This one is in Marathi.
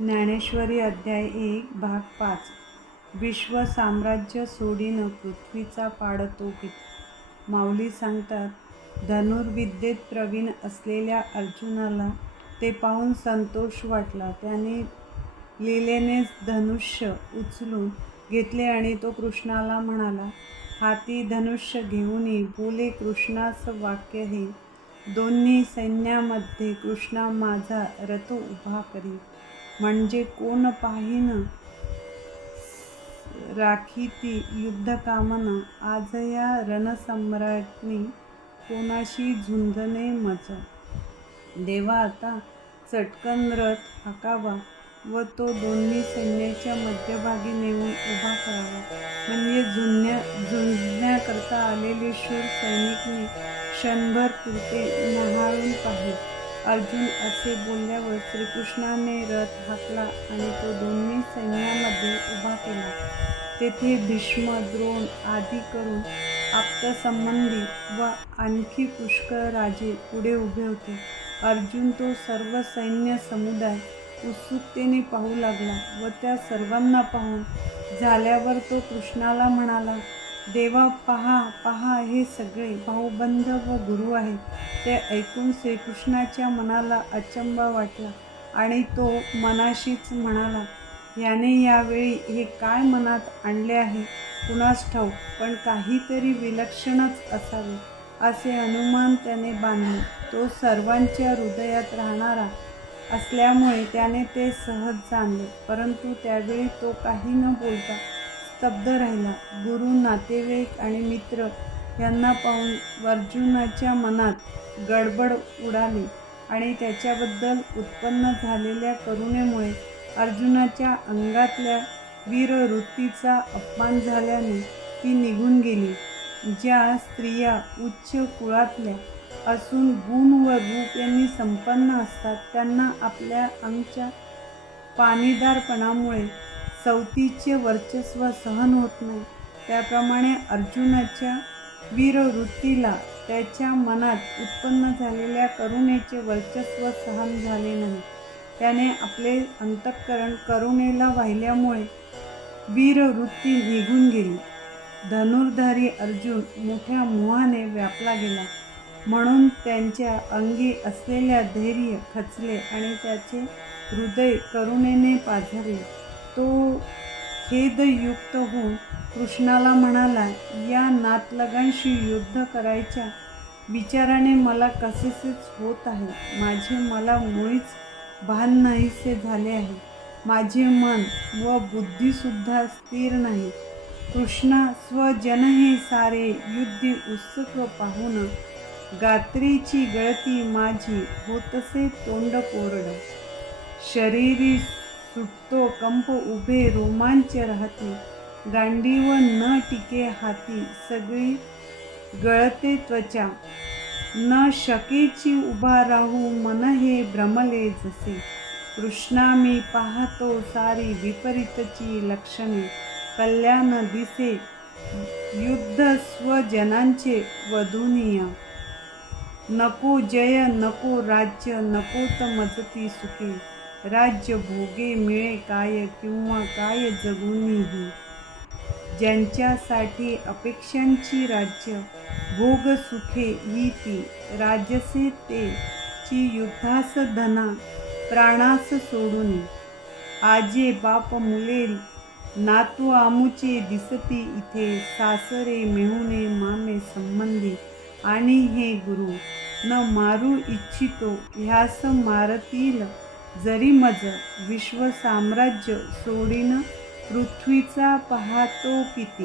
ज्ञानेश्वरी अध्याय 1 भाग 5. विश्व साम्राज्य सोडीन पृथ्वीचा पाडतो किती. माऊली सांगतात, धनुर्विद्येत प्रवीण असलेल्या अर्जुनाला ते पाहून संतोष वाटला. त्याने लीलेनेच धनुष्य उचलून घेतले आणि तो कृष्णाला म्हणाला, हाती धनुष्य घेऊनी बोले कृष्णास वाक्य हे, दोन्ही सैन्यामध्ये कृष्णा माझा रथ उभा करी. म्हणजे कोण पाहिन राखीती युद्धकामना, आज या रणसम्राटनी कोणाशी झुंजणे मज. देवा आता चटकन रथ हाकावा व तो दोन्ही सैन्याच्या मध्यभागी नेऊन उभा करावा, म्हणजे झुंजण्याकरता आलेले शूर सैनिक क्षणभर पुरते न्याहाळून पाहील. अर्जुन असे बोलल्यावर श्रीकृष्णाने रथ हाकला आणि तो दोन्ही सैन्यामध्ये उभा केला. तेथे भीष्म, द्रोण आदी करून आप्तसंबंधी व आणखी पुष्कळ राजे पुढे उभे होते. अर्जुन तो सर्व सैन्य समुदाय उत्सुकतेने पाहू लागला व त्या सर्वांना पाहून झाल्यावर तो कृष्णाला म्हणाला, देवा पहा पहा, हे सगळे भाऊबंध व गुरु आहेत. ते ऐकून श्रीकृष्णाच्या मनाला अचंबा वाटला आणि तो मनाशीच म्हणाला, याने यावेळी हे काय मनात आणले आहे कुणास ठाऊक, पण काहीतरी विलक्षणच असावे असे अनुमान त्याने बांधले. तो सर्वांच्या हृदयात राहणारा असल्यामुळे त्याने ते सहज जाणले, परंतु त्यावेळी तो काही न बोलता स्तब्ध राहिला. गुरु, नातेवाईक आणि मित्र यांना पाहून अर्जुनाच्या मनात गडबड उडाली आणि त्याच्याबद्दल उत्पन्न झालेल्या करुणेमुळे अर्जुनाच्या अंगातल्या वीरवृत्तीचा अपमान झाल्याने ती निघून गेली. ज्या स्त्रिया उच्च कुळातल्या असून गुण व रूप यांनी संपन्न असतात, त्यांना आपल्या अंगच्या पाणीदारपणामुळे सवतीचे वर्चस्व सहन होत नाही, त्याप्रमाणे अर्जुनाच्या वीरवृत्तीला त्याच्या मनात उत्पन्न झालेल्या करुणेचे वर्चस्व सहन झाले नाही. त्याने आपले अंतःकरण करुणेला वाहिल्यामुळे वीरवृत्ती निघून गेली. धनुर्धारी अर्जुन मोठ्या मोहाने व्यापला गेला, म्हणून त्यांच्या अंगी असलेल्या धैर्य खचले आणि त्याचे हृदय करुणेने पाझरले. तो खेदयुक्त होऊन कृष्णाला म्हणाला, या नातलगांशी युद्ध करायच्या विचाराने मला कसेसेच होत आहे. माझे मला मुळीच भान नाहीसे झाले आहे. माझे मन व बुद्धीसुद्धा स्थिर नाही. कृष्णा, स्वजन हे सारे युद्धी उत्सुक पाहून गात्रीची गळती माझी होतसे तोंड कोरड. शरीरी सुटतो कंप, उभे रोमांच राहती, गांडीव न टिके हाती, सगळी गळते त्वचा, न शकेची उभा राहू, मन हे भ्रमले जसे. कृष्णा, मी पाहतो सारी विपरीतची लक्षणे, कल्याण दिसे युद्ध स्वजनांचे वधूनिया. नको जय नको राज्य, नकोत मजती सुखे, राज्य भोगे मिळे काय किंवा काय जगुनीही. ज्यांच्यासाठी अपेक्षांची राज्य भोग सुखे ही ती, राजसे ते ची युद्धास धना प्राणास सोडूनी. आजे बाप मुले नातू आमुचे दिसती इथे, सासरे मेहुणे मामे संबंधी आणि हे गुरु. न मारू इच्छितो ह्यास मारतील जरी मज, विश्व साम्राज्य सोडीन पृथ्वीचा पाहतो किती.